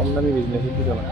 আমদানি বিজনেস কি জানা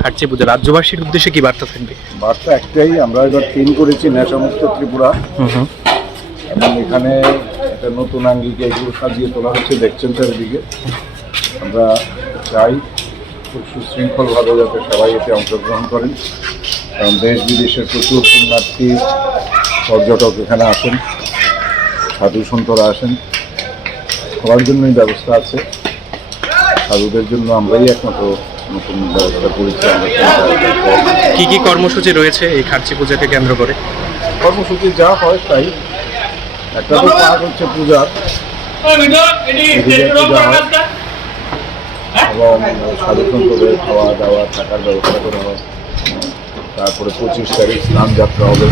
খার্চি পূজা রাজ্যবাসীর উদ্দেশ্যে কি বার্তা থাকবে? বার্তা একটাই, আমরা এবার থিম করেছি নেশামুক্ত ত্রিপুরা এবং এখানে একটা নতুন আঙ্গিকে এগুলো সাজিয়ে তোলা হচ্ছে, দেখছেন চারিদিকে। আমরা চাই খুব সুশৃঙ্খলভাবে যাতে সবাই এতে অংশগ্রহণ করেন, কারণ দেশ বিদেশের প্রচুর পুণ্যার্থী পর্যটক এখানে আসেন, সাধু সন্তরা আসেন, সবার জন্যই ব্যবস্থা আছে। সাধুদের জন্য আমরাই একমাত্র নতুন ব্যবস্থা করেছি। কি কি কর্মসূচি রয়েছে এই খার্চি পূজাকে কেন্দ্র করে? কর্মসূচি যা হয় তাই, একটা তো পাঠ হচ্ছে পূজার, এবং সাধুসন্তদের খাওয়া দাওয়া থাকার ব্যবস্থা করা হয়। তারপরে 25 তারিখ স্নান যাত্রা হবে,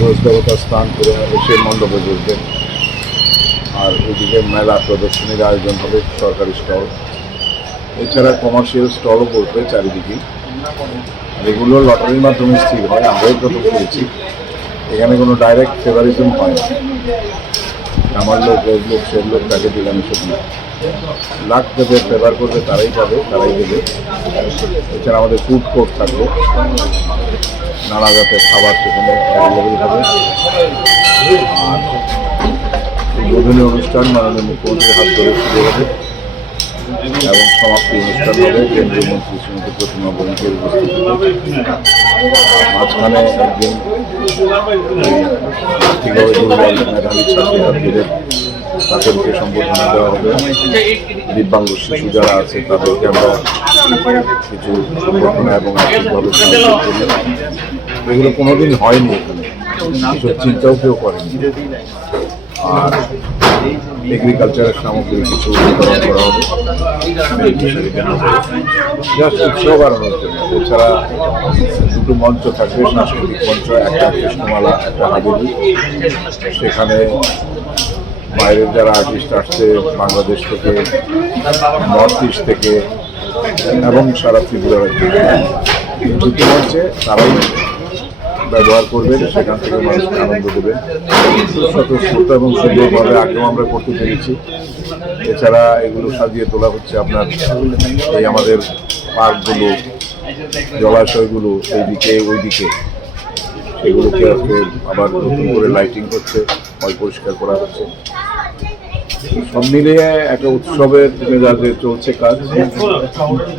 ঘোষ দেবতা স্নান করে এসে মণ্ডপে বসবেন। আর ওইদিকে মেলা প্রদর্শনীর আয়োজন হবে, সরকারি স্টল, এছাড়া কমার্শিয়াল স্টলও পড়বে চারিদিকে। এগুলো লটারির মাধ্যমে স্থির হয়, আমরাই প্রথম করেছি। এখানে কোনো ডাইরেক্ট ফেভারিজম হয় না, আমার লোক এর লোক সে লোক তাকে দিলাম এসব না। লাখ দেবে ফেভার করবে তারাই পাবে, তারাই দেবে। এছাড়া আমাদের ফুড কোর্ট থাকবে, নানা জাতের খাবার সেখানে অ্যাভেলেবেল হবে। আর উদ্বোধনী অনুষ্ঠান মাননীয় মুখ্যমন্ত্রীর হাত ধরে শুরু হবে এবং সমাপ্তি অনুষ্ঠান হবে কেন্দ্রীয় মন্ত্রী শ্রীমতী প্রতিমা ব্যানার্জির উপস্থিতিতে। মাঝখানে একদিন ঠিকভাবে দুর্বল মেধাবী ছাত্রছাত্রীদের তাদেরকে সম্বোধনা দেওয়া হবে। দিব্যাঙ্গ শিশু যারা আছে তাদেরকে আমরা কিছু সম্বোধনা এবং আর্থিকভাবে এগুলো কোনোদিন হয়নি এখানে, এসব চিন্তাও কেউ করেনি। আর এগ্রিকালচারের সামগ্রী কিছু বিতরণ করা হবে জাস্ট উৎসব বাড়ানোর জন্য। এছাড়া দুটো মঞ্চ থাকবে, সাংস্কৃতিক মঞ্চ, একটা কৃষ্ণমালা, একটা হাবিবি। সেখানে বাইরের যারা আর্টিস্ট আসছে বাংলাদেশ থেকে, নর্থ ইস্ট থেকে এবং সারা ত্রিপুরা রাজ্যে, দুটো মঞ্চে তারাই ব্যবহার করবেন, সেখান থেকে মানুষকে আনন্দ দেবেন স্বতঃস্ফূর্ত এবং সুন্দরভাবে। আগেও আমরা করতে পেরেছি। এছাড়া এগুলো সাজিয়ে তোলা হচ্ছে আপনার এই আমাদের পার্কগুলো, জলাশয়গুলো এইদিকে ওইদিকে, সেগুলোকে আজকে আবার নতুন করে লাইটিং করছে, পরিষ্কার করা হচ্ছে। সব মিলিয়ে একটা উৎসবের মেজাজে চলছে কাজ।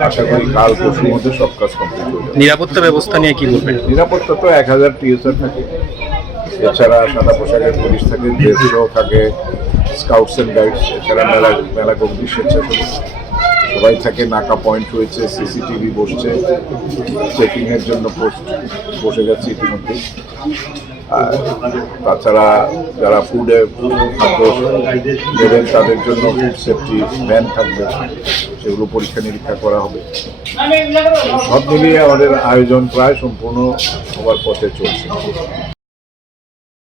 আশা করি কাল পরশুর মধ্যে সব কাজ কমপ্লিট হবে। নিরাপত্তা ব্যবস্থা নিয়ে কি বলবেন? নিরাপত্তা তো 1000 টিএসআর থাকে, এছাড়া সাদা পোশাকের পুলিশ থাকে, দেশও থাকে, স্কাউটস অ্যান্ড গাইডস, এছাড়া মেলা কমিটি স্বেচ্ছাসেবক সবাই থাকে। নাকা পয়েন্ট রয়েছে, সিসিটিভি বসছে, চেকিংয়ের জন্য পোস্ট বসে যাচ্ছে ইতিমধ্যে। আর তাছাড়া যারা ফুডে খাদ্য দেবেন তাদের জন্য ফুড সেফটি ভ্যান থাকবে, সেগুলো পরীক্ষা নিরীক্ষা করা হবে। সব মিলিয়ে আমাদের আয়োজন প্রায় সম্পূর্ণ হবার পথে চলছে।